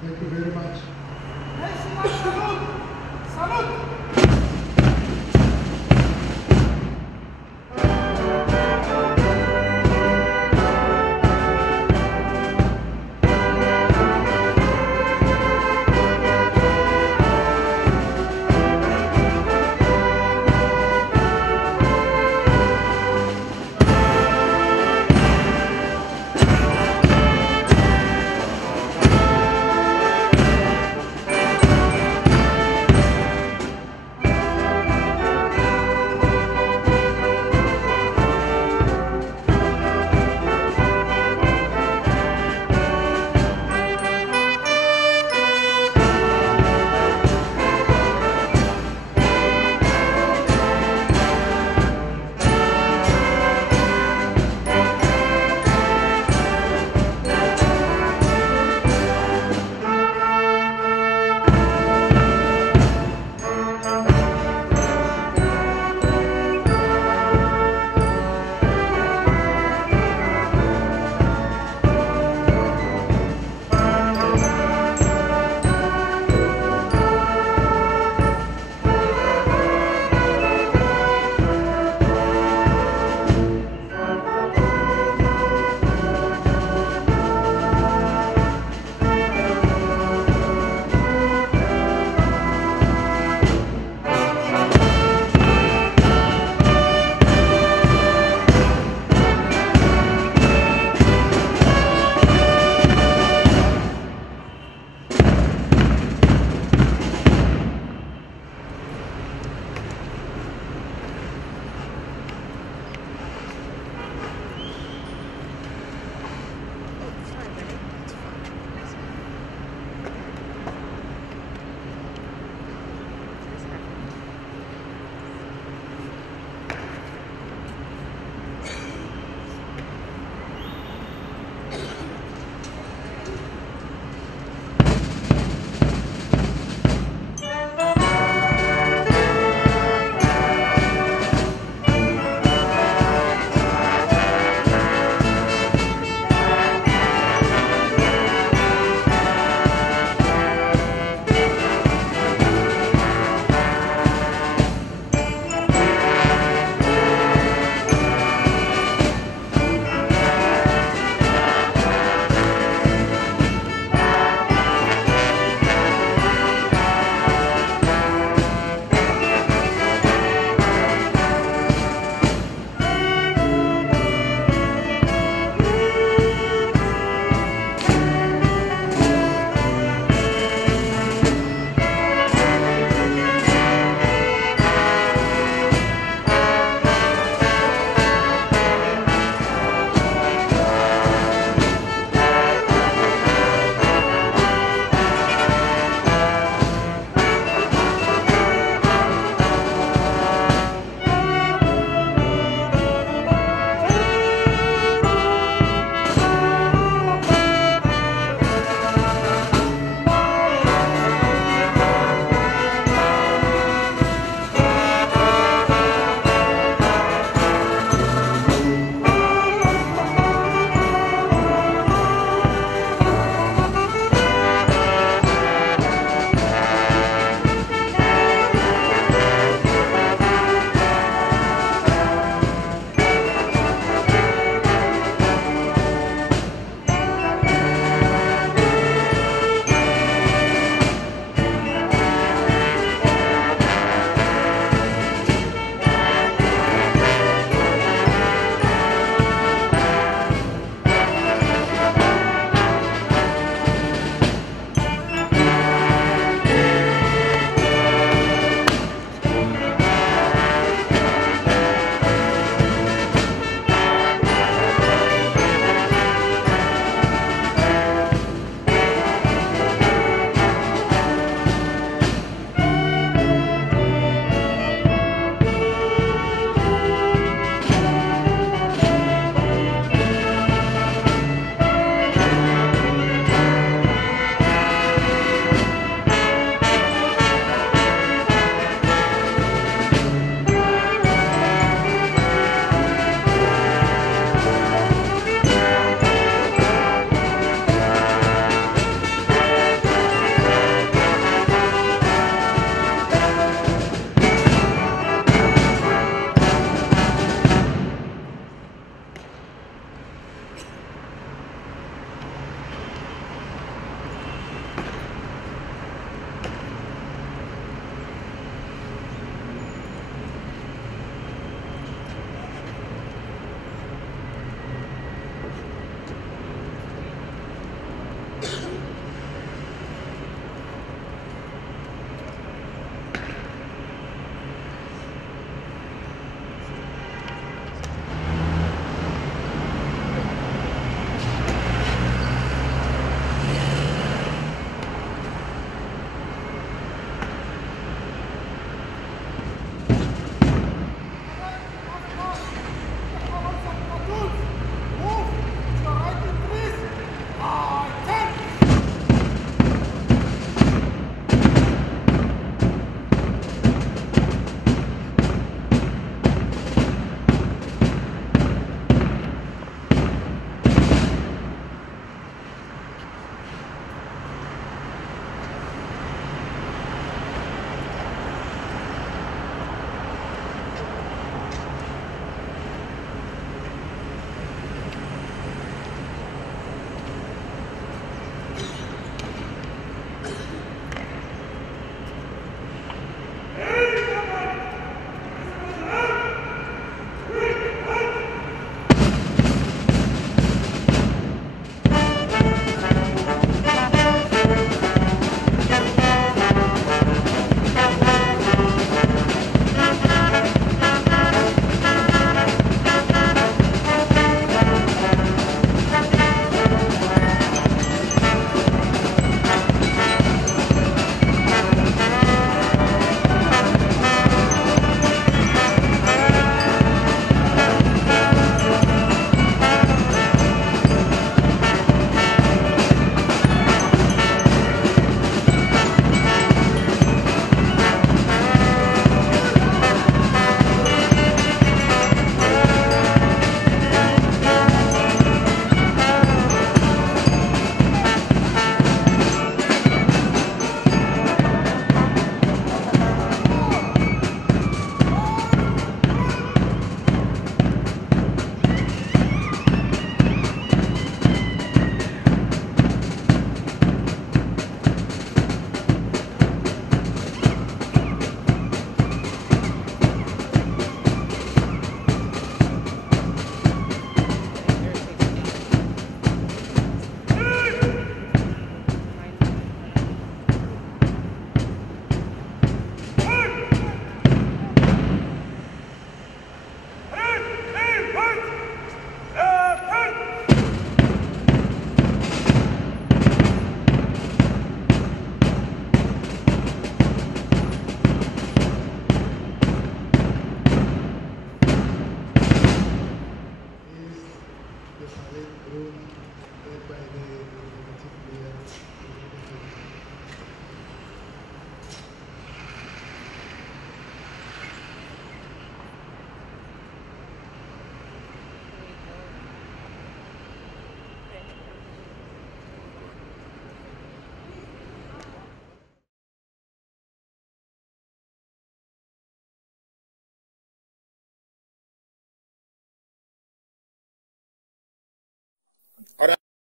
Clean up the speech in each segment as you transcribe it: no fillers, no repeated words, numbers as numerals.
Thank you very much. Salud! Salud!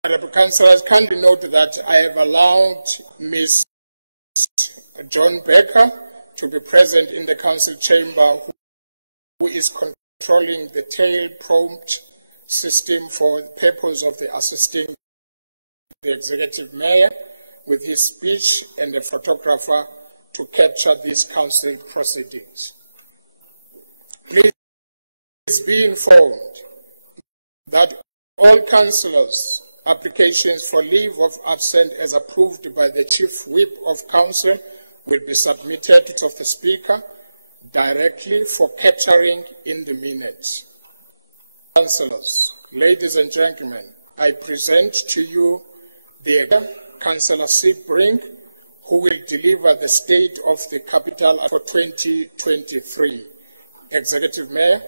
Honourable Councillors, kindly note that I have allowed Ms. John Becker to be present in the Council chamber, who is controlling the tail prompt system for the purpose of the assisting the Executive Mayor with his speech, and a photographer to capture these Council proceedings. Please be informed that all councillors' applications for leave of absence as approved by the Chief Whip of Council will be submitted to the Speaker directly for capturing in the minutes. Councillors, ladies and gentlemen, I present to you the Councillor Sip Brink, who will deliver the State of the Capital for 2023. Executive Mayor.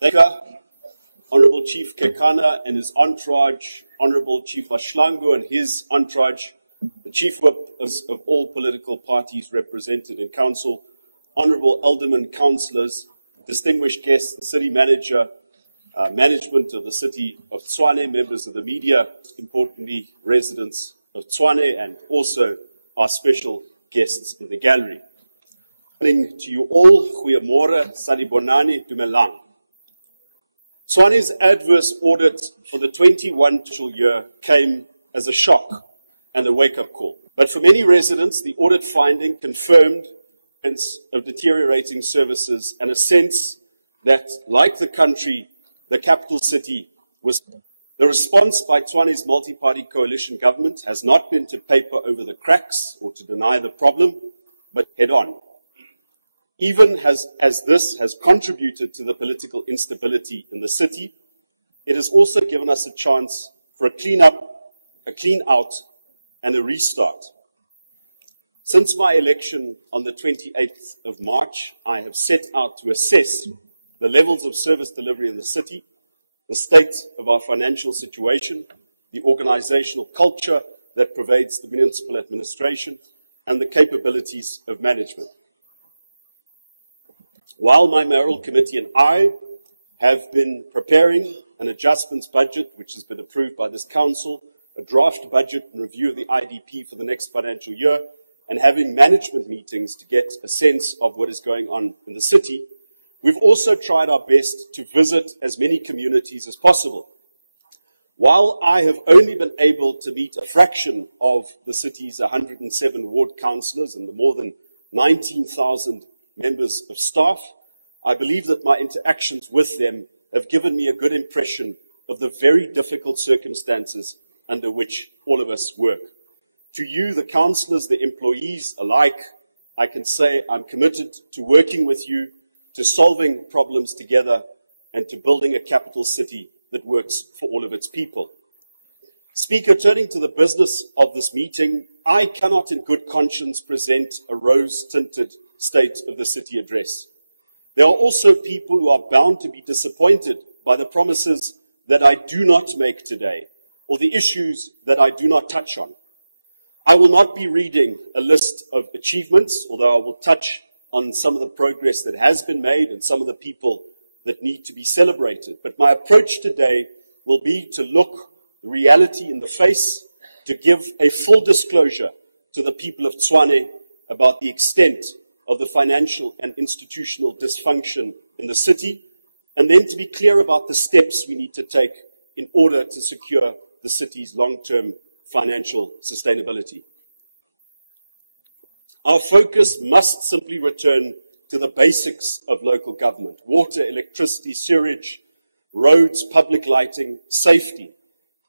Thank you, Honourable Chief Kekana and his entourage, Honourable Chief Mahlangu and his entourage, the Chief Whip of all political parties represented in Council, Honourable Aldermen Councillors, distinguished guests, the City Manager, management of the City of Tshwane, members of the media, importantly residents of Tshwane, and also our special guests in the gallery. Good morning to you all. Goeiemorgen, Sanibonani, Dumelang. Tshwane's adverse audit for the 21 financial year came as a shock and a wake-up call. But for many residents, the audit finding confirmed a sense of deteriorating services and a sense that, like the country, the capital city was. The response by Tshwane's multi-party coalition government has not been to paper over the cracks or to deny the problem, but head-on. Even as this has contributed to the political instability in the city, it has also given us a chance for a clean-up, a clean-out, and a restart. Since my election on the 28th of March, I have set out to assess the levels of service delivery in the city, the state of our financial situation, the organizational culture that pervades the municipal administration, and the capabilities of management. While my mayoral committee and I have been preparing an adjustments budget, which has been approved by this council, a draft budget and review of the IDP for the next financial year, and having management meetings to get a sense of what is going on in the city, we've also tried our best to visit as many communities as possible. While I have only been able to meet a fraction of the city's 107 ward councillors and the more than 19,000 members of staff, I believe that my interactions with them have given me a good impression of the very difficult circumstances under which all of us work. To you, the councillors, the employees alike, I can say I'm committed to working with you, to solving problems together, and to building a capital city that works for all of its people. Speaker, turning to the business of this meeting, I cannot in good conscience present a rose-tinted State of the City address. There are also people who are bound to be disappointed by the promises that I do not make today, or the issues that I do not touch on. I will not be reading a list of achievements, although I will touch on some of the progress that has been made and some of the people that need to be celebrated. But my approach today will be to look the reality in the face, to give a full disclosure to the people of Tshwane about the extent of the financial and institutional dysfunction in the city, and then to be clear about the steps we need to take in order to secure the city's long-term financial sustainability. Our focus must simply return to the basics of local government: water, electricity, sewerage, roads, public lighting, safety,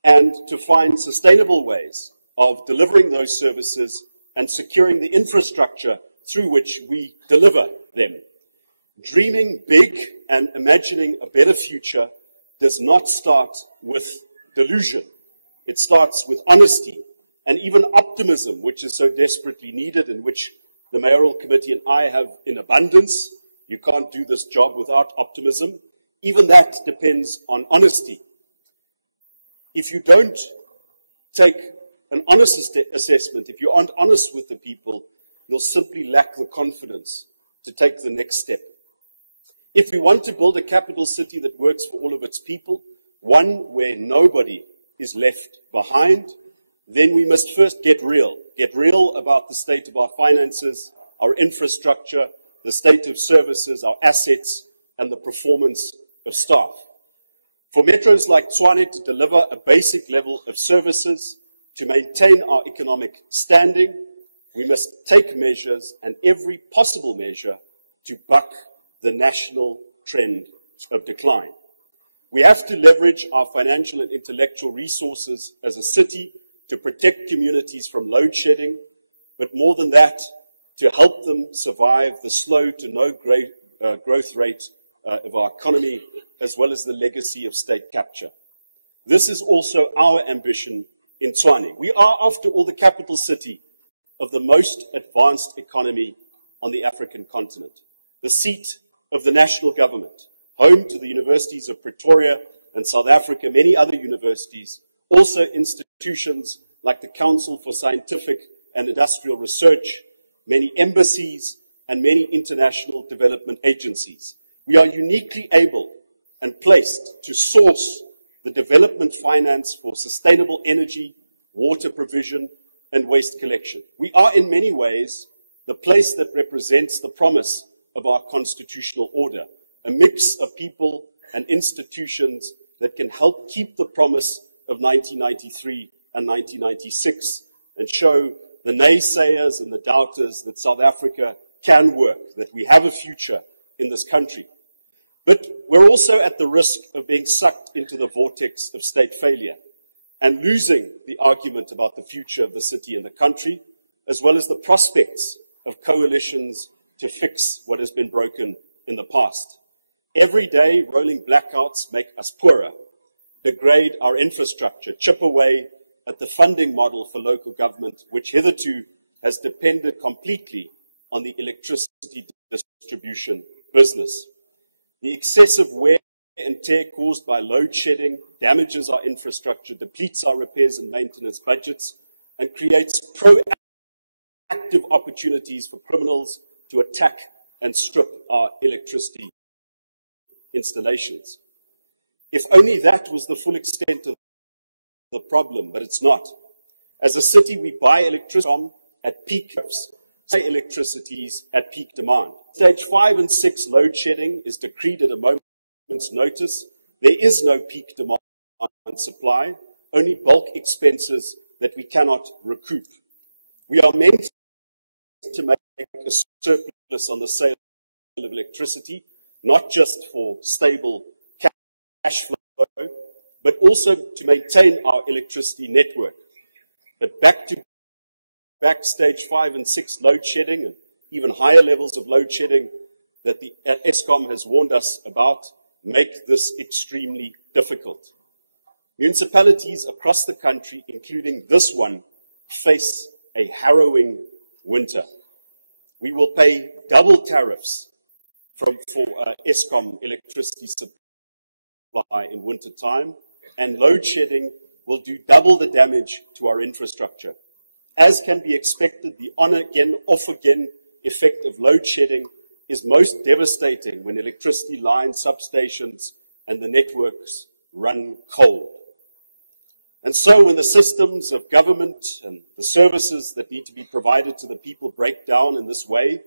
and to find sustainable ways of delivering those services and securing the infrastructure through which we deliver them. Dreaming big and imagining a better future does not start with delusion. It starts with honesty and even optimism, which is so desperately needed and which the mayoral committee and I have in abundance. You can't do this job without optimism. Even that depends on honesty. If you don't take an honest assessment, if you aren't honest with the people, you'll simply lack the confidence to take the next step. If we want to build a capital city that works for all of its people, one where nobody is left behind, then we must first get real about the state of our finances, our infrastructure, the state of services, our assets, and the performance of staff. For metros like Tshwane to deliver a basic level of services, to maintain our economic standing, we must take measures, and every possible measure, to buck the national trend of decline. We have to leverage our financial and intellectual resources as a city to protect communities from load shedding, but more than that, to help them survive the slow to no growth rate of our economy, as well as the legacy of state capture. This is also our ambition in Tshwane. We are, after all, the capital city of the most advanced economy on the African continent, the seat of the national government, home to the universities of Pretoria and South Africa, many other universities, also institutions like the Council for Scientific and Industrial Research, many embassies, and many international development agencies. We are uniquely able and placed to source the development finance for sustainable energy, water provision, and waste collection. We are in many ways the place that represents the promise of our constitutional order, a mix of people and institutions that can help keep the promise of 1993 and 1996 and show the naysayers and the doubters that South Africa can work, that we have a future in this country. But we're also at the risk of being sucked into the vortex of state failure and losing the argument about the future of the city and the country, as well as the prospects of coalitions to fix what has been broken in the past. Every day, rolling blackouts make us poorer, degrade our infrastructure, chip away at the funding model for local government, which hitherto has depended completely on the electricity distribution business. The excessive wear and tear caused by load shedding damages our infrastructure, depletes our repairs and maintenance budgets, and creates proactive opportunities for criminals to attack and strip our electricity installations. If only that was the full extent of the problem, but it's not. As a city, we buy electricity at peak tariffs, buy electricities at peak demand. Stage 5 and 6 load shedding is decreed at a moment's notice. There is no peak demand and supply, only bulk expenses that we cannot recoup. We are meant to make a surplus on the sale of electricity, not just for stable cash flow, but also to maintain our electricity network. But back stage 5 and 6 load shedding and even higher levels of load shedding that the Eskom has warned us about make this extremely difficult. Municipalities across the country, including this one, face a harrowing winter. We will pay double tariffs for Eskom electricity supply in winter time, and load shedding will do double the damage to our infrastructure. As can be expected, the on-again, off-again effect of load shedding is most devastating when electricity lines, substations, and the networks run cold. And so when the systems of government and the services that need to be provided to the people break down in this way,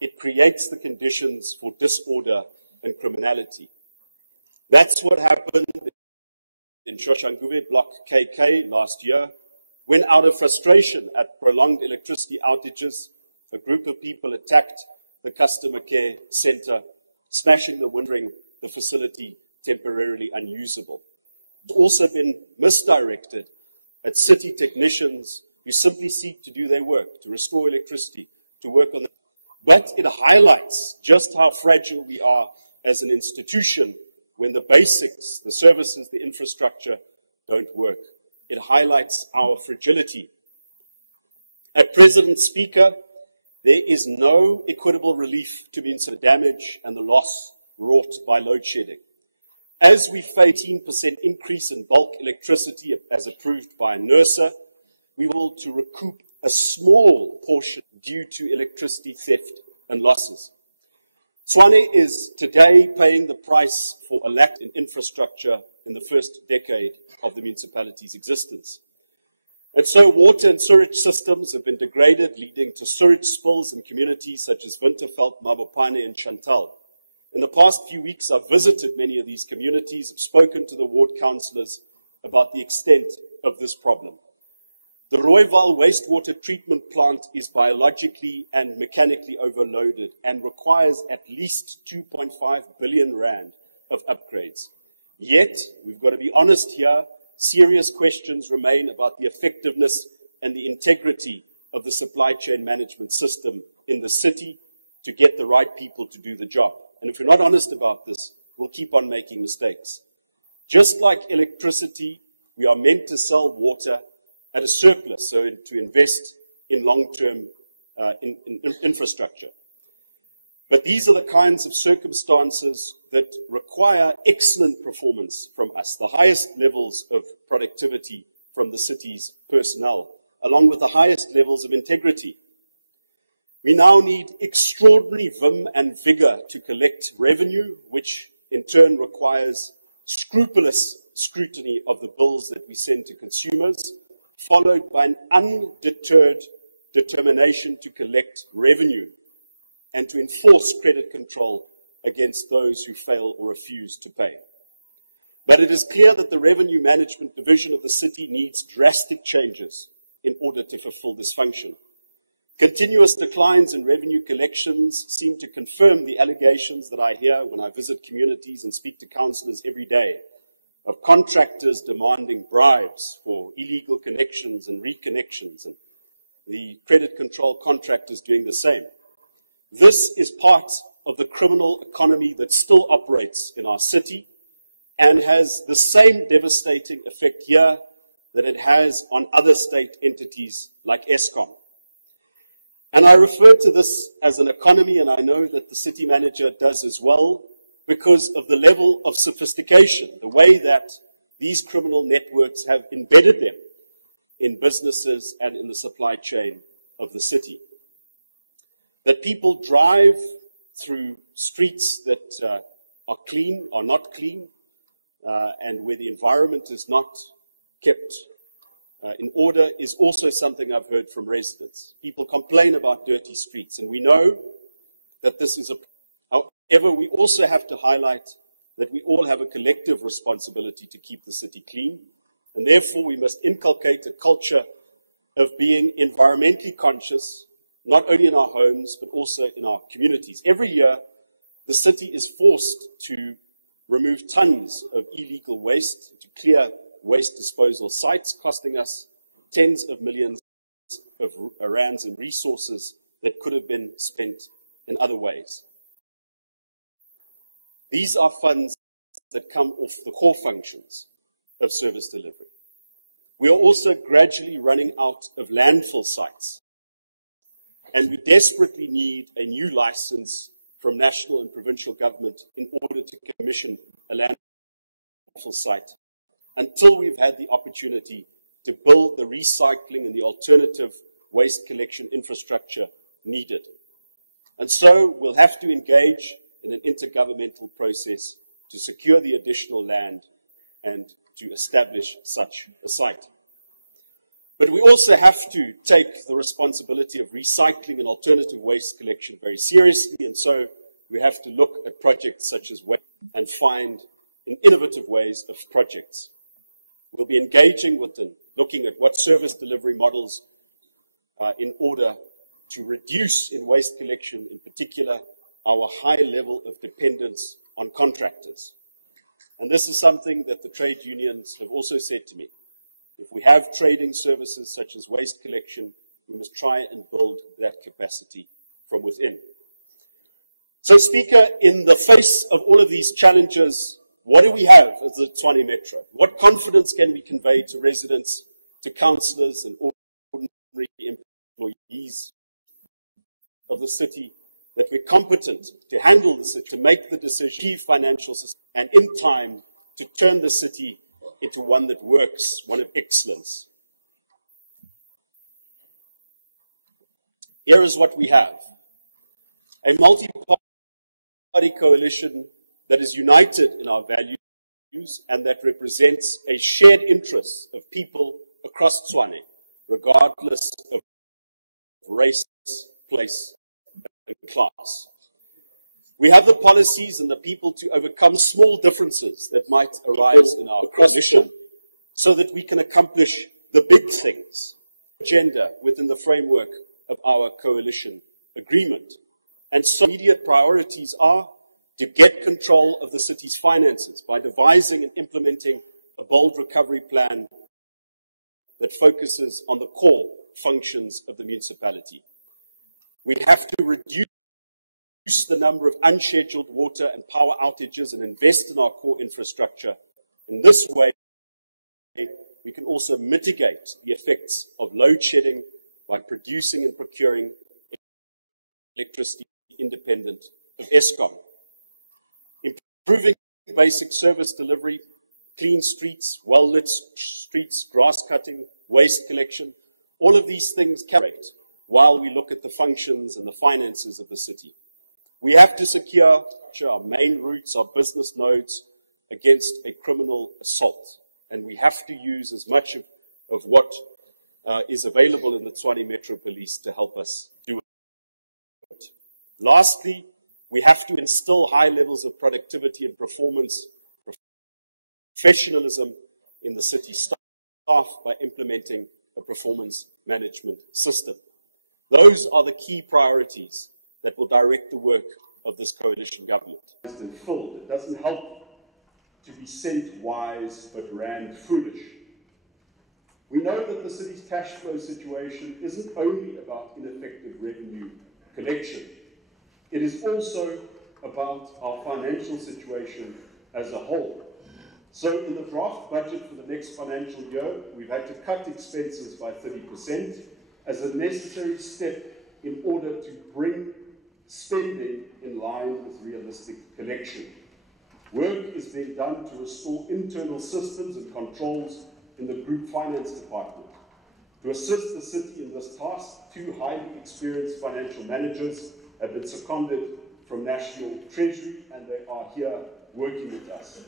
it creates the conditions for disorder and criminality. That's what happened in Soshanguve Block KK last year, when out of frustration at prolonged electricity outages, a group of people attacked the customer care center, smashing the windowing, the facility temporarily unusable. It's also been misdirected at city technicians who simply seek to do their work, to restore electricity, to work on that. But it highlights just how fragile we are as an institution when the basics, the services, the infrastructure don't work. It highlights our fragility. At present, Speaker, there is no equitable relief to the damage and the loss wrought by load shedding. As we face a 18% increase in bulk electricity as approved by NERSA, we will to recoup a small portion due to electricity theft and losses. Tshwane is today paying the price for a lack in infrastructure in the first decade of the municipality's existence. And so water and sewage systems have been degraded, leading to sewage spills in communities such as Winterveld, Mabopane, and Chantal. In the past few weeks, I've visited many of these communities, have spoken to the ward councillors about the extent of this problem. The Rooiwal wastewater treatment plant is biologically and mechanically overloaded and requires at least 2.5 billion rand of upgrades. Yet, we've got to be honest here, serious questions remain about the effectiveness and the integrity of the supply chain management system in the city to get the right people to do the job. And if we're not honest about this, we'll keep on making mistakes. Just like electricity, we are meant to sell water at a surplus, so to invest in long-term infrastructure. But these are the kinds of circumstances that require excellent performance from us, the highest levels of productivity from the city's personnel, along with the highest levels of integrity. We now need extraordinary vim and vigor to collect revenue, which in turn requires scrupulous scrutiny of the bills that we send to consumers, followed by an undeterred determination to collect revenue and to enforce credit control against those who fail or refuse to pay. But it is clear that the Revenue Management Division of the city needs drastic changes in order to fulfill this function. Continuous declines in revenue collections seem to confirm the allegations that I hear when I visit communities and speak to councillors every day of contractors demanding bribes for illegal connections and reconnections, and the credit control contractors doing the same. This is part of the criminal economy that still operates in our city and has the same devastating effect here that it has on other state entities like Eskom. And I refer to this as an economy, and I know that the city manager does as well, because of the level of sophistication, the way that these criminal networks have embedded them in businesses and in the supply chain of the city. That people drive through streets that are clean, are not clean, and where the environment is not kept in order is also something I've heard from residents. People complain about dirty streets, and we know that this is a However, we also have to highlight that we all have a collective responsibility to keep the city clean, and therefore we must inculcate a culture of being environmentally conscious, not only in our homes, but also in our communities. Every year, the city is forced to remove tons of illegal waste, to clear waste disposal sites, costing us tens of millions of rands and resources that could have been spent in other ways. These are funds that come off the core functions of service delivery. We are also gradually running out of landfill sites, and we desperately need a new license from national and provincial government in order to commission a landfill site until we've had the opportunity to build the recycling and the alternative waste collection infrastructure needed. And so we'll have to engage in an intergovernmental process to secure the additional land and to establish such a site. But we also have to take the responsibility of recycling and alternative waste collection very seriously, and so we have to look at projects such as waste and find innovative ways of projects. We'll be engaging with and looking at what service delivery models in order to reduce in waste collection, in particular, our high level of dependence on contractors. And this is something that the trade unions have also said to me. If we have trading services such as waste collection, we must try and build that capacity from within. So, Speaker, in the face of all of these challenges, what do we have as the Tshwane Metro? What confidence can we convey to residents, to councillors and ordinary employees of the city that we're competent to handle the city, to make the decision, achieve financial system, and in time to turn the city into one that works, one of excellence. Here is what we have: a multi-party coalition that is united in our values and that represents a shared interest of people across Tshwane, regardless of race, place, and class. We have the policies and the people to overcome small differences that might arise in our coalition so that we can accomplish the big things. Agenda within the framework of our coalition agreement. And so immediate priorities are to get control of the city's finances by devising and implementing a bold recovery plan that focuses on the core functions of the municipality. We have to reduce the number of unscheduled water and power outages and invest in our core infrastructure. In this way, we can also mitigate the effects of load shedding by producing and procuring electricity independent of Eskom. Improving basic service delivery, clean streets, well-lit streets, grass cutting, waste collection, all of these things carrot while we look at the functions and the finances of the city. We have to secure our main routes, our business nodes, against a criminal assault. And we have to use as much of what is available in the Tshwane Metro Police to help us do it. Lastly, we have to instill high levels of productivity and performance, professionalism in the city staff by implementing a performance management system. Those are the key priorities that will direct the work of this coalition government. It doesn't help to be sent wise but rand foolish. We know that the city's cash flow situation isn't only about ineffective revenue collection. It is also about our financial situation as a whole. So in the draft budget for the next financial year, we've had to cut expenses by 30% as a necessary step in order to bring spending in line with realistic collection. Work is being done to restore internal systems and controls in the Group Finance Department. To assist the city in this task, 2 highly experienced financial managers have been seconded from National Treasury, and they are here working with us.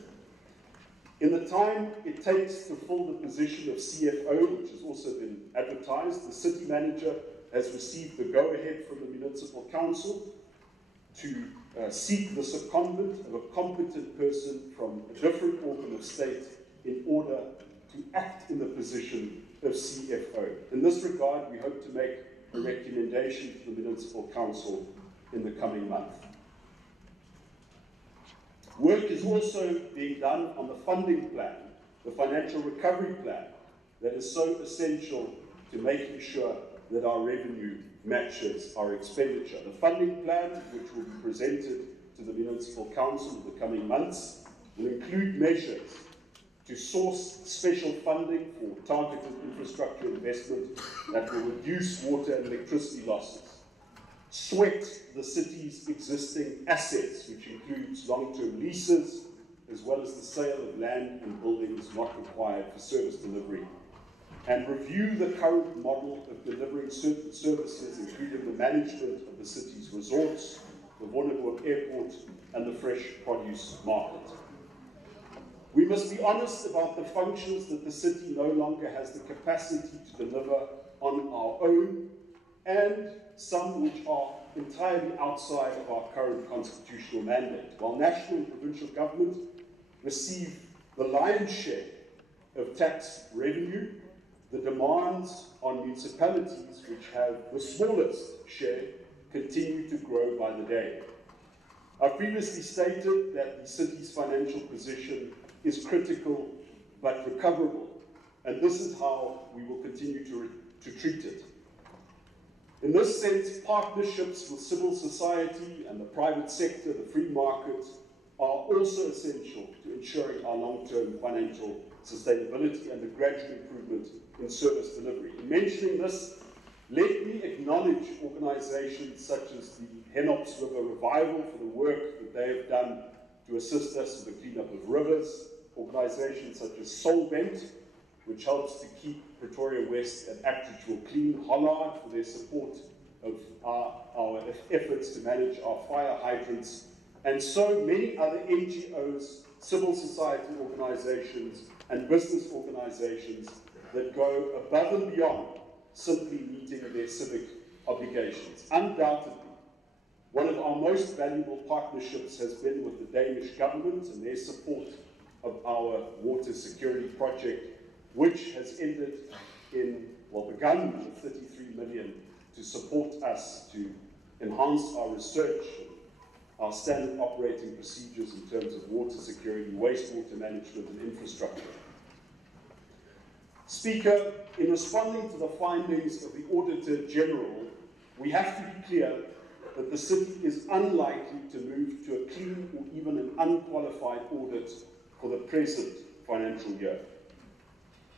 In the time it takes to fill the position of CFO, which has also been advertised, the city manager has received the go-ahead from the Municipal Council to seek the secondment of a competent person from a different organ of state in order to act in the position of CFO. In this regard, we hope to make a recommendation to the Municipal Council in the coming month. Work is also being done on the funding plan, the financial recovery plan, that is so essential to making sure that our revenue matches our expenditure. The funding plan, which will be presented to the Municipal Council in the coming months, will include measures to source special funding for targeted infrastructure investment that will reduce water and electricity losses, sweat the city's existing assets, which includes long-term leases, as well as the sale of land and buildings not required for service delivery, and review the current model of delivering certain services, including the management of the city's resorts, the Wonderwood Airport, and the fresh produce market. We must be honest about the functions that the city no longer has the capacity to deliver on our own, and some which are entirely outside of our current constitutional mandate. While national and provincial government receive the lion's share of tax revenue, the demands on municipalities, which have the smallest share, continue to grow by the day. I previously stated that the city's financial position is critical but recoverable, and this is how we will continue to treat it. In this sense, partnerships with civil society and the private sector, the free market, are also essential to ensuring our long-term financial sustainability and the gradual improvement in service delivery. In mentioning this, let me acknowledge organizations such as the Henops River Revival for the work that they have done to assist us in the cleanup of rivers, organizations such as Solvent, which helps to keep Pretoria West and Acridgeville clean, Hollard for their support of our efforts to manage our fire hydrants, and so many other NGOs, civil society organizations, and business organizations that go above and beyond simply meeting their civic obligations. Undoubtedly, one of our most valuable partnerships has been with the Danish government and their support of our water security project, which has ended in, well, begun with 33 million to support us to enhance our research, our standard operating procedures in terms of water security, wastewater management, and infrastructure. Speaker, in responding to the findings of the Auditor General, we have to be clear that the city is unlikely to move to a clean or even an unqualified audit for the present financial year.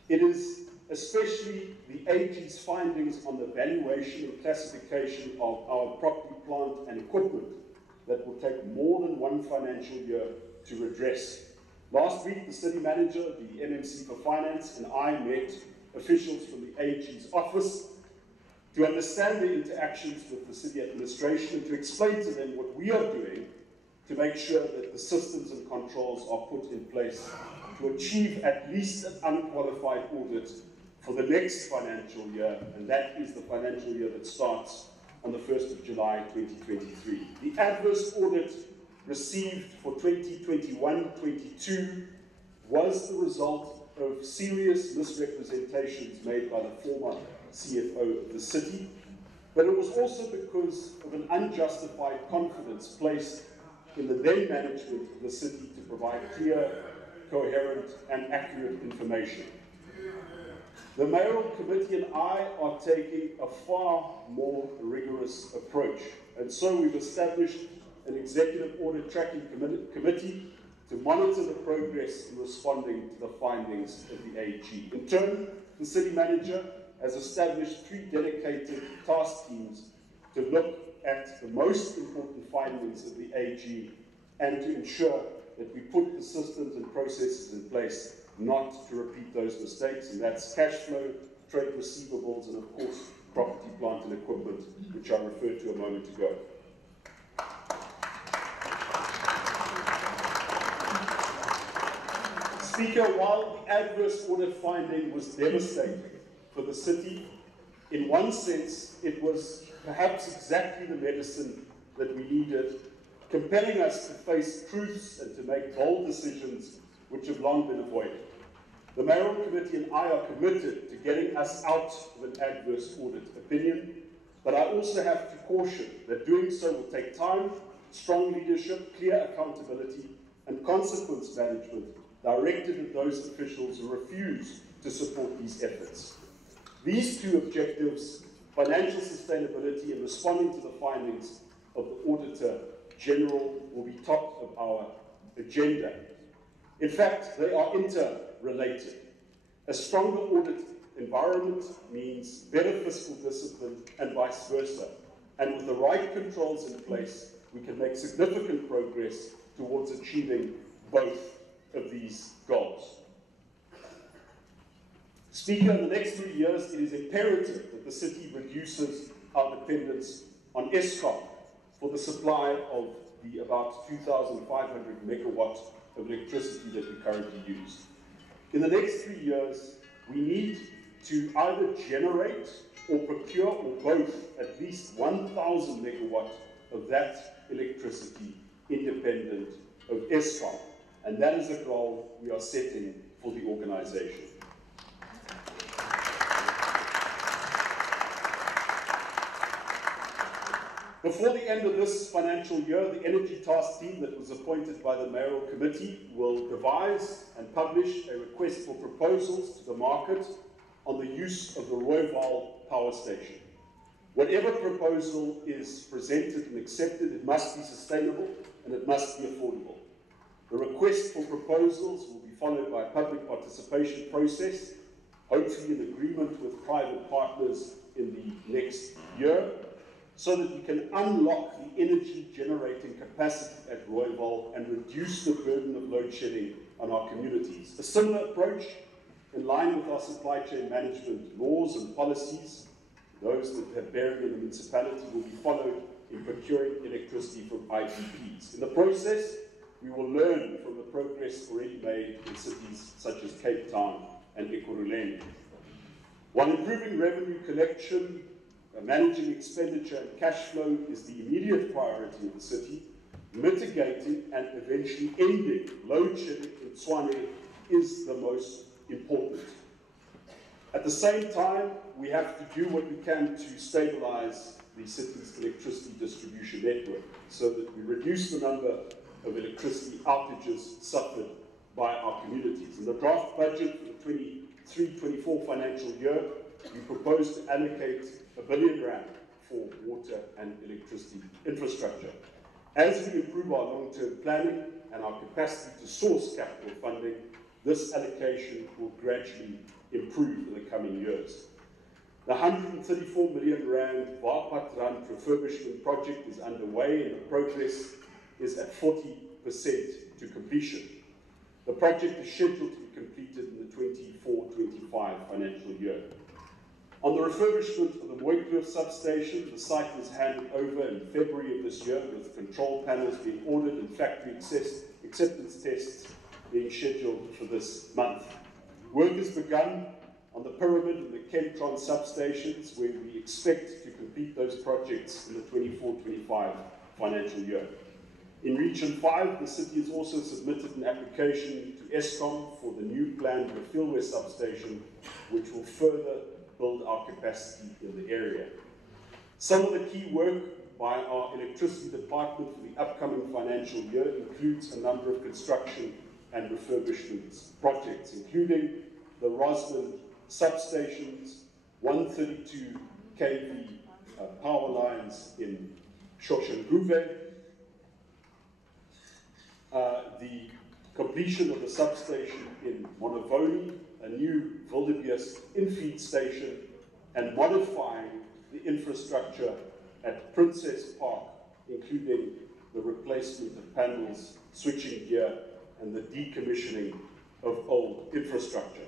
It is especially the AG's findings on the valuation and classification of our property, plant and equipment that will take more than one financial year to redress. Last week, the city manager, the MMC for Finance, and I met officials from the AG's office to understand their interactions with the city administration and to explain to them what we are doing to make sure that the systems and controls are put in place to achieve at least an unqualified audit for the next financial year, and that is the financial year that starts on the 1st of July 2023. The adverse audit received for 2021-22 was the result of serious misrepresentations made by the former CFO of the city, but it was also because of an unjustified confidence placed in the then management of the city to provide clear, coherent, and accurate information. The mayoral committee and I are taking a far more rigorous approach, and so we've established an executive audit tracking committee to monitor the progress in responding to the findings of the AG. In turn, the city manager has established 3 dedicated task teams to look at the most important findings of the AG and to ensure that we put the systems and processes in place not to repeat those mistakes, and that's cash flow, trade receivables, and of course, property, plant and equipment, which I referred to a moment ago. Speaker, while the adverse audit finding was devastating for the city, in one sense, it was perhaps exactly the medicine that we needed, compelling us to face truths and to make bold decisions which have long been avoided. The mayoral committee and I are committed to getting us out of an adverse audit opinion, but I also have to caution that doing so will take time, strong leadership, clear accountability, and consequence management directed at those officials who refuse to support these efforts. These 2 objectives, financial sustainability and responding to the findings of the Auditor General, will be top of our agenda. In fact, they are interrelated. A stronger audit environment means better fiscal discipline and vice versa. And with the right controls in place, we can make significant progress towards achieving both of these goals. Speaker, in the next 3 years, it is imperative that the city reduces our dependence on Eskom for the supply of the about 2,500 megawatts of electricity that we currently use. In the next 3 years, we need to either generate or procure, or both, at least 1,000 megawatts of that electricity independent of Eskom. And that is a goal we are setting for the organization. Before the end of this financial year, the Energy Task Team that was appointed by the Mayoral Committee will revise and publish a request for proposals to the market on the use of the Rooiwal Power Station. Whatever proposal is presented and accepted, it must be sustainable and it must be affordable. The request for proposals will be followed by a public participation process, hopefully in agreement with private partners in the next year, so that we can unlock the energy generating capacity at Rooiwal and reduce the burden of load shedding on our communities. A similar approach, in line with our supply chain management laws and policies, those that have bearing in the municipality, will be followed in procuring electricity from IDPs. In the process, we will learn from the progress already made in cities such as Cape Town and Ekurhuleni. While improving revenue collection, managing expenditure and cash flow is the immediate priority of the city, mitigating and eventually ending load shedding in Tshwane is the most important. At the same time, we have to do what we can to stabilize the city's electricity distribution network so that we reduce the number of electricity outages suffered by our communities. In the draft budget for the 23-24 financial year, we propose to allocate R1 billion for water and electricity infrastructure. As we improve our long-term planning and our capacity to source capital funding, this allocation will gradually improve in the coming years. The R134 million Vaartpadrand refurbishment project is underway and the progress is at 40% to completion. The project is scheduled to be completed in the 24-25 financial year. On the refurbishment of the Mooikloof substation, the site was handed over in February of this year, with control panels being ordered and factory acceptance tests being scheduled for this month. Work has begun on the Pyramid and the Kentron substations, where we expect to complete those projects in the 24-25 financial year. In Region 5, the city has also submitted an application to Eskom for the new planned Refillway substation, which will further build our capacity in the area. Some of the key work by our electricity department for the upcoming financial year includes a number of construction and refurbishment projects, including the Roslyn substations, 132 kV power lines in Shoshenguve, the completion of the substation in Monavoni, a new Wildebeest in-feed station, and modifying the infrastructure at Princess Park, including the replacement of panels, switching gear, and the decommissioning of old infrastructure.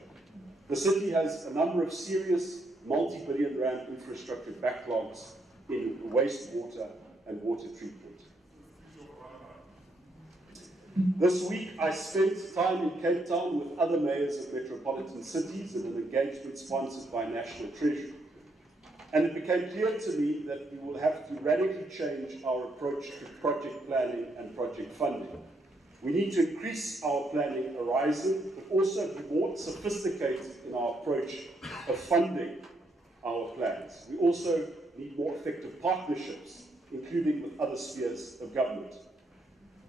The city has a number of serious multi-billion rand infrastructure backlogs in wastewater and water treatment. This week, I spent time in Cape Town with other mayors of metropolitan cities in an engagement sponsored by National Treasury. And it became clear to me that we will have to radically change our approach to project planning and project funding. We need to increase our planning horizon, but also be more sophisticated in our approach of funding our plans. We also need more effective partnerships, including with other spheres of government.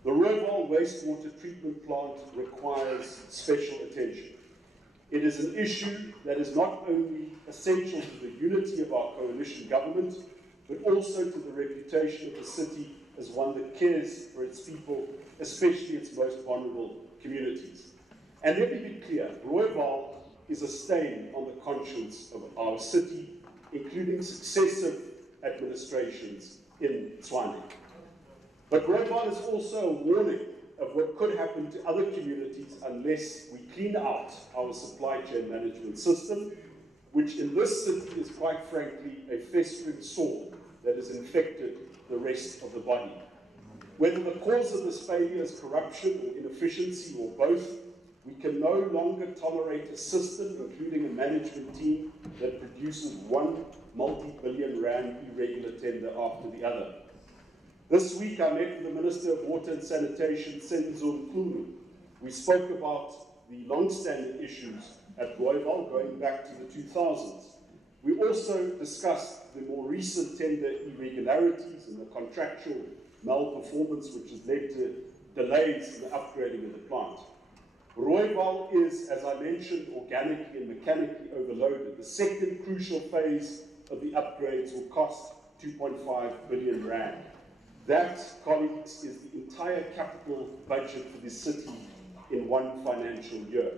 The Rooiwal wastewater treatment plant requires special attention. It is an issue that is not only essential to the unity of our coalition government, but also to the reputation of the city as one that cares for its people, especially its most vulnerable communities. And let me be clear, Rooiwal is a stain on the conscience of our city, including successive administrations in Tshwane. But Rooiwal is also a warning of what could happen to other communities unless we clean out our supply chain management system, which in this city is quite frankly a festering sore that has infected the rest of the body. Whether the cause of this failure is corruption or inefficiency or both, we can no longer tolerate a system, including a management team, that produces one multi-billion rand irregular tender after the other. This week I met with the Minister of Water and Sanitation, Senzo Mkhulu. We spoke about the long-standing issues at Rooiwal going back to the 2000s. We also discussed the more recent tender irregularities and the contractual malperformance which has led to delays in the upgrading of the plant. Rooiwal is, as I mentioned, organically and mechanically overloaded. The second crucial phase of the upgrades will cost 2.5 billion rand. That, colleagues, is the entire capital budget for this city in one financial year.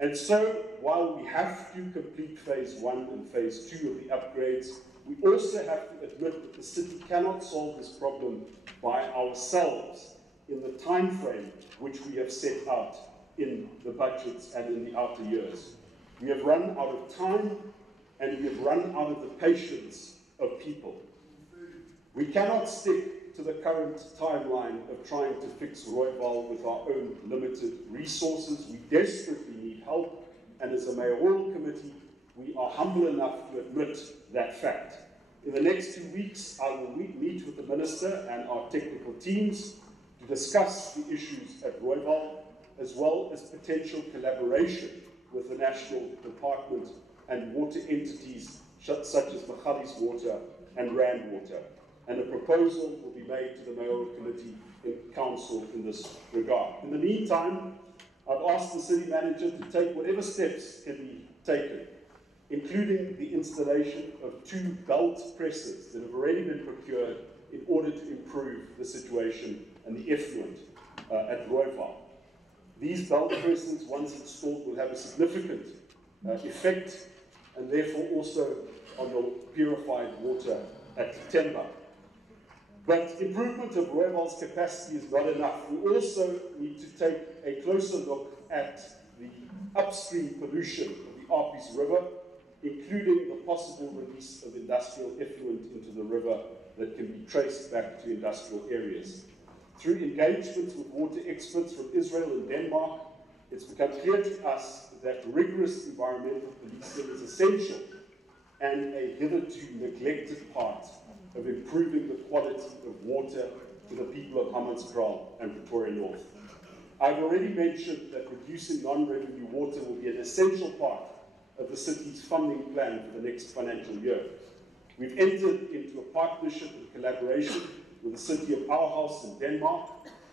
And so, while we have to complete phase 1 and phase 2 of the upgrades, we also have to admit that the city cannot solve this problem by ourselves in the time frame which we have set out. in the budgets and in the outer years. We have run out of time and we have run out of the patience of people. We cannot stick to the current timeline of trying to fix Rooiwal with our own limited resources. We desperately need help, and as a mayoral committee, we are humble enough to admit that fact. In the next 2 weeks, I will meet with the Minister and our technical teams to discuss the issues at Rooiwal, as well as potential collaboration with the National Department and water entities such as Magalies Water and Rand Water. And a proposal will be made to the Mayoral Committee in Council in this regard. In the meantime, I've asked the City Manager to take whatever steps can be taken, including the installation of 2 belt presses that have already been procured in order to improve the situation and the effluent at Rooiwal. These belt presses, once installed, will have a significant effect, and therefore also on the purified water at Temba. But improvement of Rooiwal's capacity is not enough. We also need to take a closer look at the upstream pollution of the Apis River, including the possible release of industrial effluent into the river that can be traced back to industrial areas. Through engagements with water experts from Israel and Denmark, it's become clear to us that rigorous environmental policing is essential and a hitherto neglected part of improving the quality of water to the people of Hammanskraal and Pretoria North. I've already mentioned that reducing non-revenue water will be an essential part of the city's funding plan for the next financial year. We've entered into a partnership and collaboration with the City of Aarhus in Denmark,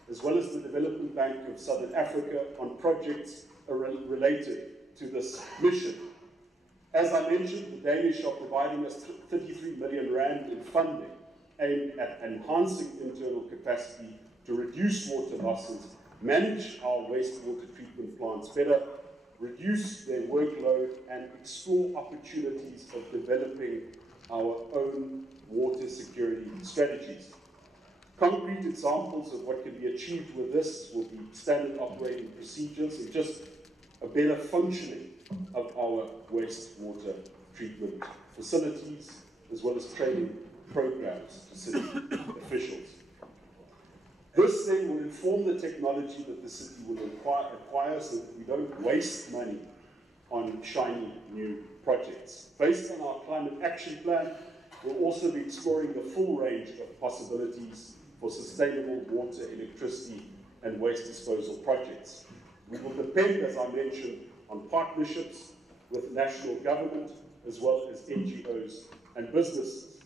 as well as the Development Bank of Southern Africa on projects related to this mission. As I mentioned, the Danish are providing us 33 million rand in funding aimed at enhancing internal capacity to reduce water losses, manage our wastewater treatment plants better, reduce their workload, and explore opportunities of developing our own water security strategies. Concrete examples of what can be achieved with this will be standard operating procedures and just a better functioning of our wastewater treatment facilities, as well as training programs for city officials. This then will inform the technology that the city will acquire so that we don't waste money on shiny new projects. Based on our climate action plan, we'll also be exploring the full range of possibilities for sustainable water, electricity, and waste disposal projects. We will depend, as I mentioned, on partnerships with national government, as well as NGOs and businesses.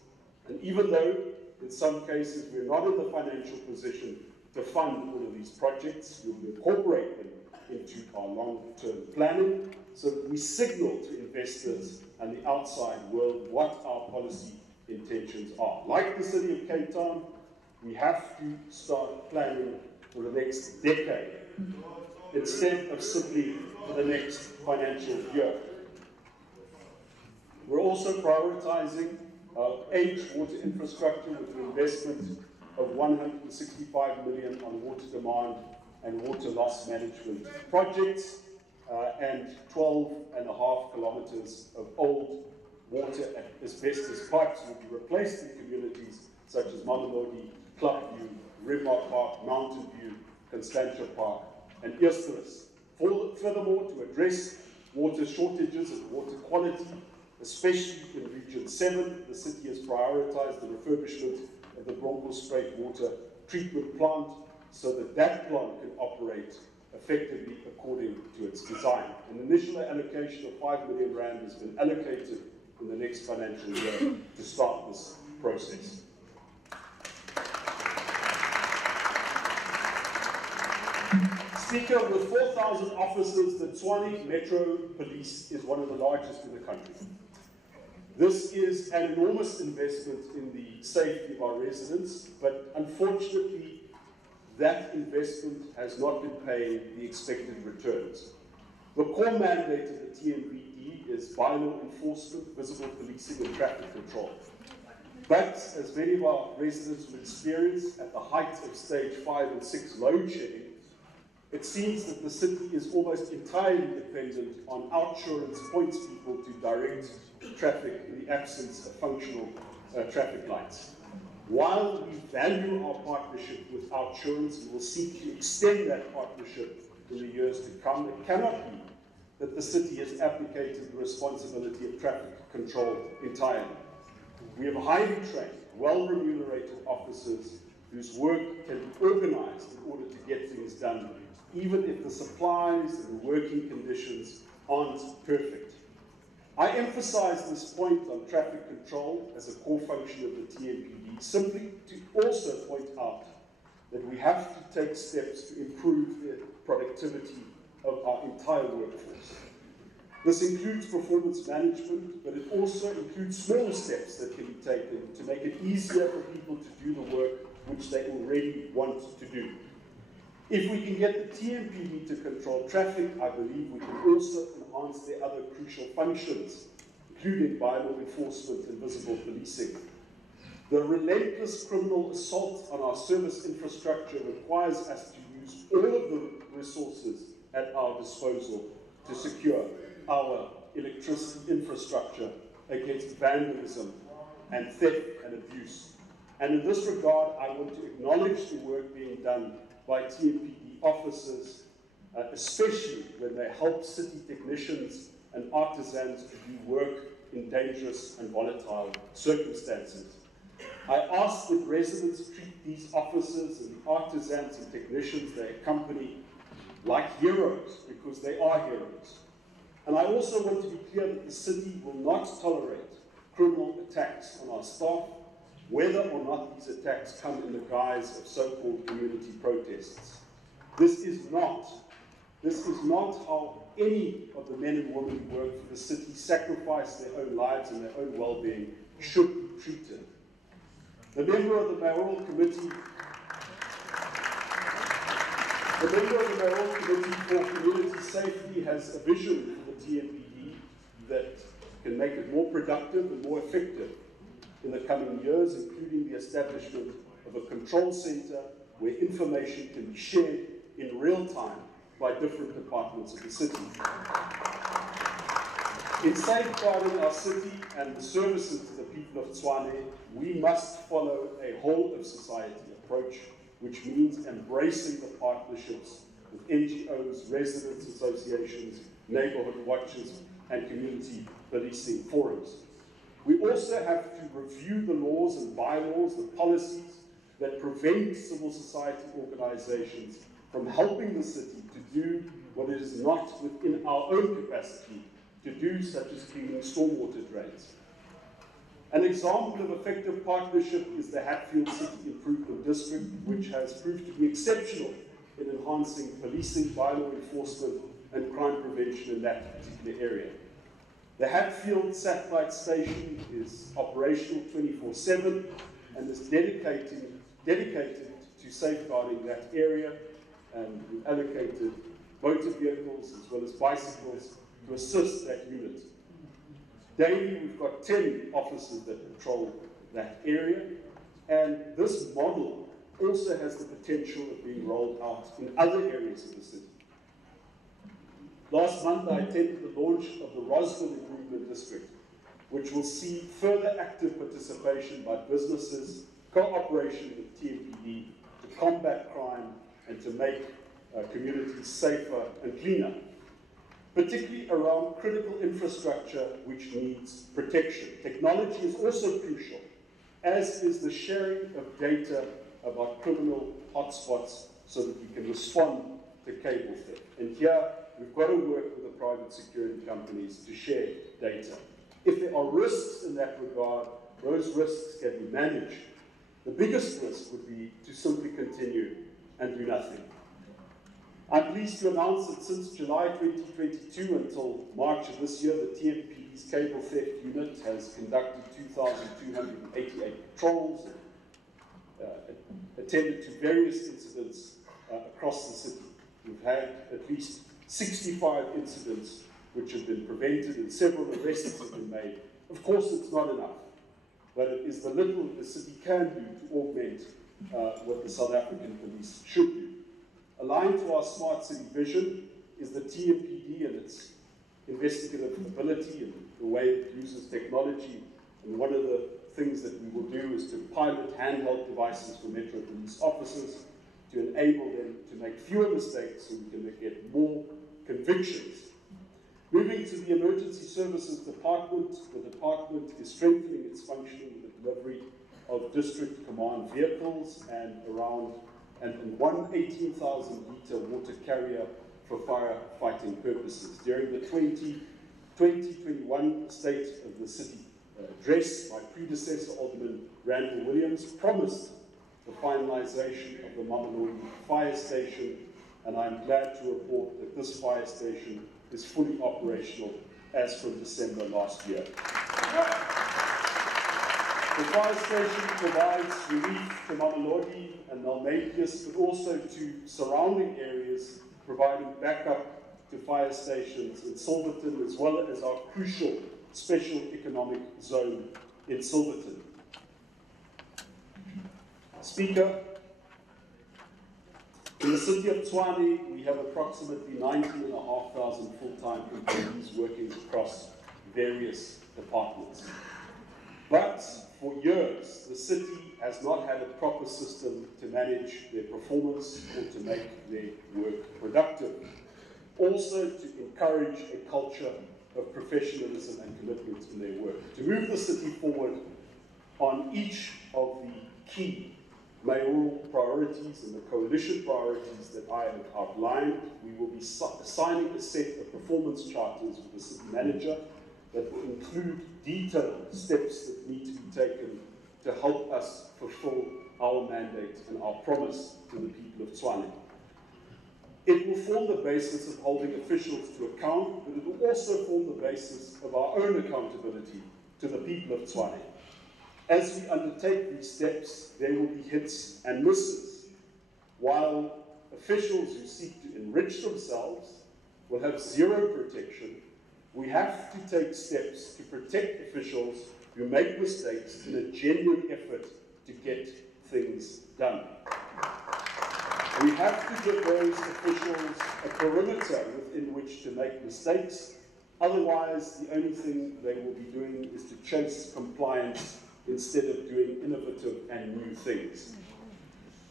And even though in some cases we're not in the financial position to fund all of these projects, we will incorporate them into our long-term planning so that we signal to investors and the outside world what our policy intentions are. Like the City of Cape Town, we have to start planning for the next decade instead of simply for the next financial year. We're also prioritizing aged water infrastructure with an investment of 165 million on water demand and water loss management projects, and 12.5 kilometers of old water and asbestos pipes will be replaced in communities such as Mamelodi, Clubview, Rimmark Park, Mountain View, Constantia Park, and Eersterus. Furthermore, to address water shortages and water quality, especially in Region 7, the city has prioritized the refurbishment of the Bronkhorstspruit water treatment plant so that that plant can operate effectively according to its design. An initial allocation of 5 million rand has been allocated in the next financial year to start this process. Speaker, with 4,000 officers, the Tshwane Metro Police is one of the largest in the country. This is an enormous investment in the safety of our residents, but unfortunately, that investment has not been paying the expected returns. The core mandate of the TMVE is bylaw enforcement, visible policing, and traffic control. But, as many of our residents will experience, at the height of stage 5 and 6 load shedding, It seems that the city is almost entirely dependent on outsurance points people to direct traffic in the absence of functional traffic lights. While we value our partnership with outsurance and will seek to extend that partnership in the years to come, it cannot be that the city has abdicated the responsibility of traffic control entirely. We have highly trained, well-remunerated officers whose work can be organized in order to get things done, even if the supplies and the working conditions aren't perfect. I emphasize this point on traffic control as a core function of the TMPD simply to also point out that we have to take steps to improve the productivity of our entire workforce. This includes performance management, but it also includes small steps that can be taken to make it easier for people to do the work which they already want to do. If we can get the TMPD to control traffic, I believe we can also enhance their other crucial functions, including bylaw enforcement and visible policing. The relentless criminal assault on our service infrastructure requires us to use all of the resources at our disposal to secure our electricity infrastructure against vandalism and theft and abuse. And in this regard, I want to acknowledge the work being done by TMPD officers, especially when they help city technicians and artisans to do work in dangerous and volatile circumstances. I ask that residents treat these officers and the artisans and technicians they accompany like heroes, because they are heroes. And I also want to be clear that the city will not tolerate criminal attacks on our staff, whether or not these attacks come in the guise of so-called community protests. This is not how any of the men and women who work for the city, sacrifice their own lives and their own well-being, should be treated. The member of the mayoral committee for community safety has a vision for the TMPD that can make it more productive and more effective in the coming years, including the establishment of a control center where information can be shared in real time by different departments of the city. In safeguarding our city and the services to the people of Tshwane, we must follow a whole-of-society approach, which means embracing the partnerships with NGOs, residents associations, neighborhood watches, and community policing forums. We also have to review the laws and bylaws, the policies that prevent civil society organizations from helping the city to do what it is not within our own capacity to do, such as cleaning stormwater drains. An example of effective partnership is the Hatfield City Improvement District, which has proved to be exceptional in enhancing policing, bylaw enforcement, and crime prevention in that particular area. The Hatfield satellite station is operational 24/7 and is dedicated to safeguarding that area, and we've allocated motor vehicles as well as bicycles to assist that unit. Daily, we've got 10 officers that patrol that area, and this model also has the potential of being rolled out in other areas of the city. Last month, I attended the launch of the Rossville Improvement District, which will see further active participation by businesses, cooperation with TMPD to combat crime and to make communities safer and cleaner, particularly around critical infrastructure which needs protection. Technology is also crucial, as is the sharing of data about criminal hotspots so that we can respond to cable theft. And here, we've got to work with the private security companies to share data. If there are risks in that regard, those risks can be managed. The biggest risk would be to simply continue and do nothing. I'm pleased to announce that since July 2022 until March of this year, the TMPD's Cable Theft Unit has conducted 2,288 patrols and attended to various incidents across the city. We've had at least 65 incidents which have been prevented and several arrests have been made. Of course, it's not enough, but it is the little the city can do to augment what the South African police should do. Aligned to our smart city vision is the TMPD and its investigative ability and the way it uses technology. And one of the things that we will do is to pilot handheld devices for Metro Police officers to enable them to make fewer mistakes so we can get more convictions. Moving to the Emergency Services Department, the department is strengthening its function with the delivery of district command vehicles and one 18,000-litre water carrier for firefighting purposes. During the 2021 State of the City address, my predecessor, Alderman Randall Williams, promised the finalisation of the Mamelodi fire station, and I'm glad to report that this fire station is fully operational as from December last year. The fire station provides relief to Mamelodi and Malmedius, but also to surrounding areas, providing backup to fire stations in Silverton, as well as our crucial special economic zone in Silverton. Speaker, in the city of Tshwane, we have approximately 19,500 full-time employees working across various departments. But for years, the city has not had a proper system to manage their performance or to make their work productive. Also, to encourage a culture of professionalism and commitment in their work. To move the city forward on each of the key mayoral priorities and the coalition priorities that I have outlined, we will be signing a set of performance charters with the city manager that will include detailed steps that need to be taken to help us fulfill our mandate and our promise to the people of Tshwane. It will form the basis of holding officials to account, but it will also form the basis of our own accountability to the people of Tshwane. As we undertake these steps, there will be hits and misses, while officials who seek to enrich themselves will have zero protection. We have to take steps to protect officials who make mistakes in a genuine effort to get things done. We have to give those officials a perimeter within which to make mistakes. Otherwise, the only thing they will be doing is to chase compliance instead of doing innovative and new things.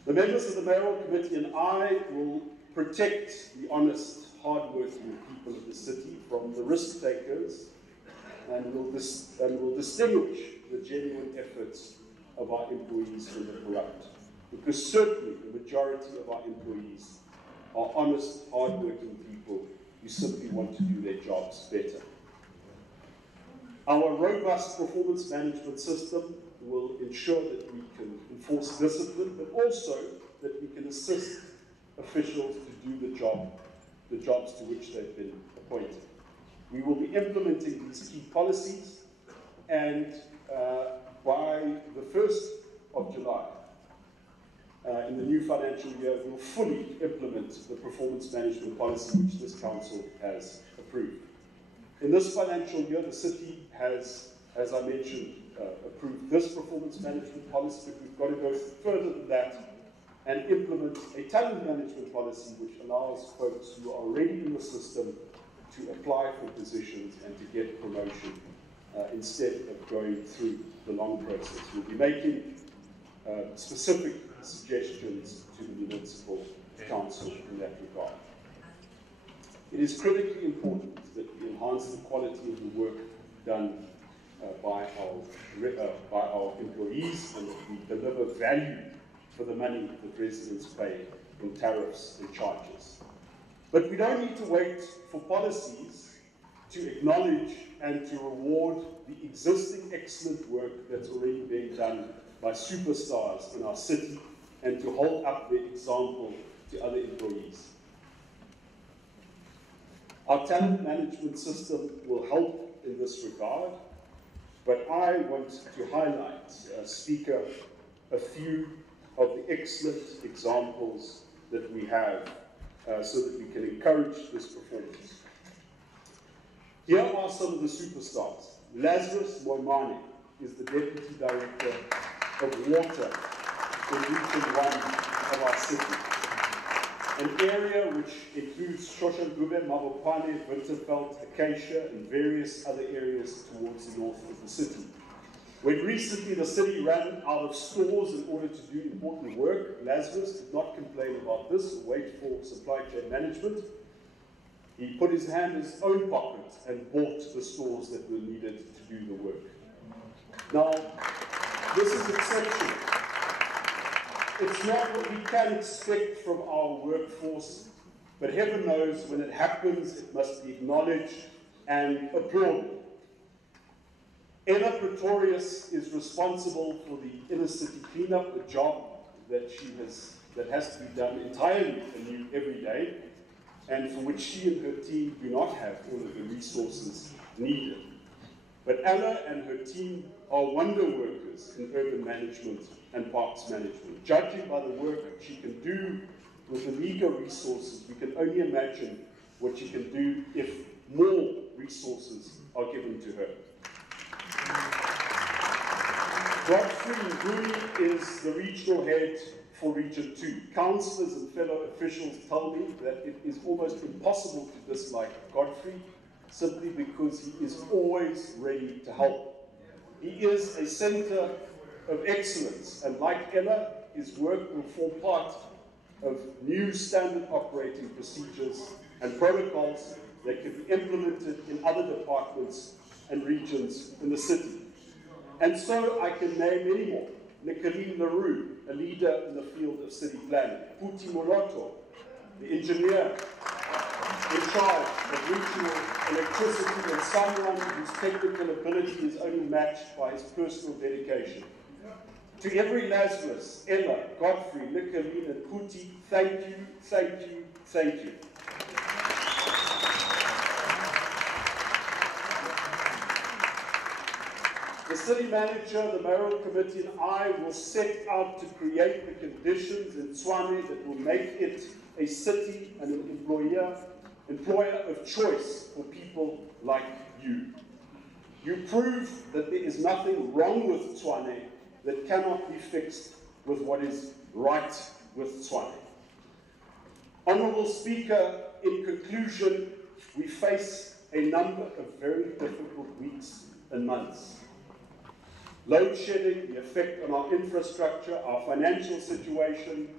The members of the Mayoral Committee and I will protect the honest, hard-working people of the city from the risk takers and will distinguish the genuine efforts of our employees from the corrupt. Because certainly the majority of our employees are honest, hard-working people who simply want to do their jobs better. Our robust performance management system will ensure that we can enforce discipline, but also that we can assist officials to do the jobs to which they've been appointed. We will be implementing these key policies, and by the 1st of July, in the new financial year, we will fully implement the performance management policy which this council has approved. In this financial year, the city has, as I mentioned, approved this performance management policy, but we've got to go further than that and implement a talent management policy which allows folks who are already in the system to apply for positions and to get promotion instead of going through the long process. We'll be making specific suggestions to the municipal council in that regard. It is critically important that we enhance the quality of the work done by our employees and that we deliver value for the money that residents pay in tariffs and charges. But we don't need to wait for policies to acknowledge and to reward the existing excellent work that's already being done by superstars in our city and to hold up their example to other employees. Our talent management system will help in this regard, but I want to highlight, Speaker, a few of the excellent examples that we have so that we can encourage this performance. Here are some of the superstars. Lazarus Moimane is the Deputy Director of Water in Region 1 of our city. an area which includes Soshanguve, Mabopane, Winterveld, Acacia, and various other areas towards the north of the city. When recently the city ran out of stores in order to do important work, Lazarus did not complain about this or wait for supply chain management. He put his hand in his own pocket and bought the stores that were needed to do the work. Now, this is exceptional. It's not what we can expect from our workforce, but heaven knows when it happens, it must be acknowledged and applauded. Ella Pretorius is responsible for the inner city cleanup, a job that has to be done entirely anew every day, and for which she and her team do not have all of the resources needed. But Ella and her team are wonder workers in urban management and parks management. Judging by the work that she can do with the meager resources, we can only imagine what she can do if more resources are given to her. Godfrey Nguni is the regional head for Region 2. Councillors and fellow officials tell me that it is almost impossible to dislike Godfrey simply because he is always ready to help. He is a centre of excellence, and like Ella, his work will form part of new standard operating procedures and protocols that can be implemented in other departments and regions in the city. And so I can name many more. Nicoline Leroux, a leader in the field of city planning. Puti Moloto, the engineer in charge of regional electricity, and someone whose technical ability is only matched by his personal dedication. To every Lazarus, Ella, Godfrey, Nicoline, and Puti, thank you, thank you, thank you. The city manager, the mayoral committee, and I will set out to create the conditions in Tshwane that will make it a city and an employer of choice for people like you. You prove that there is nothing wrong with Tshwane that cannot be fixed with what is right with Tshwane. Honourable Speaker, in conclusion, we face a number of very difficult weeks and months. Load shedding, the effect on our infrastructure, our financial situation,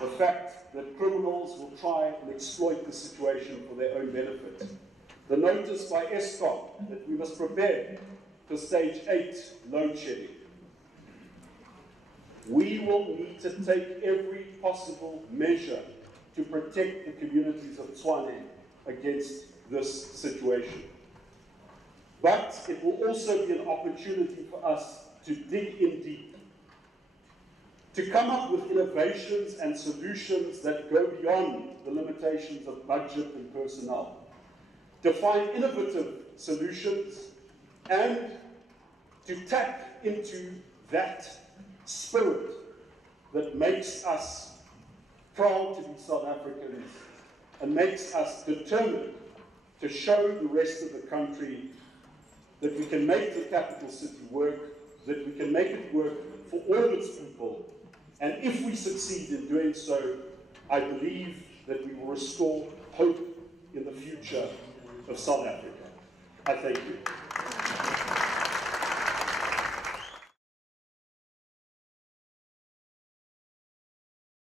the fact that criminals will try and exploit the situation for their own benefit. The notice by Eskom that we must prepare for stage 8 load shedding. We will need to take every possible measure to protect the communities of Tshwane against this situation. But it will also be an opportunity for us to dig in deep, to come up with innovations and solutions that go beyond the limitations of budget and personnel, to find innovative solutions and to tap into that spirit that makes us proud to be South Africans and makes us determined to show the rest of the country that we can make the capital city work, that we can make it work for all of its people. And if we succeed in doing so, I believe that we will restore hope in the future of South Africa. I thank you.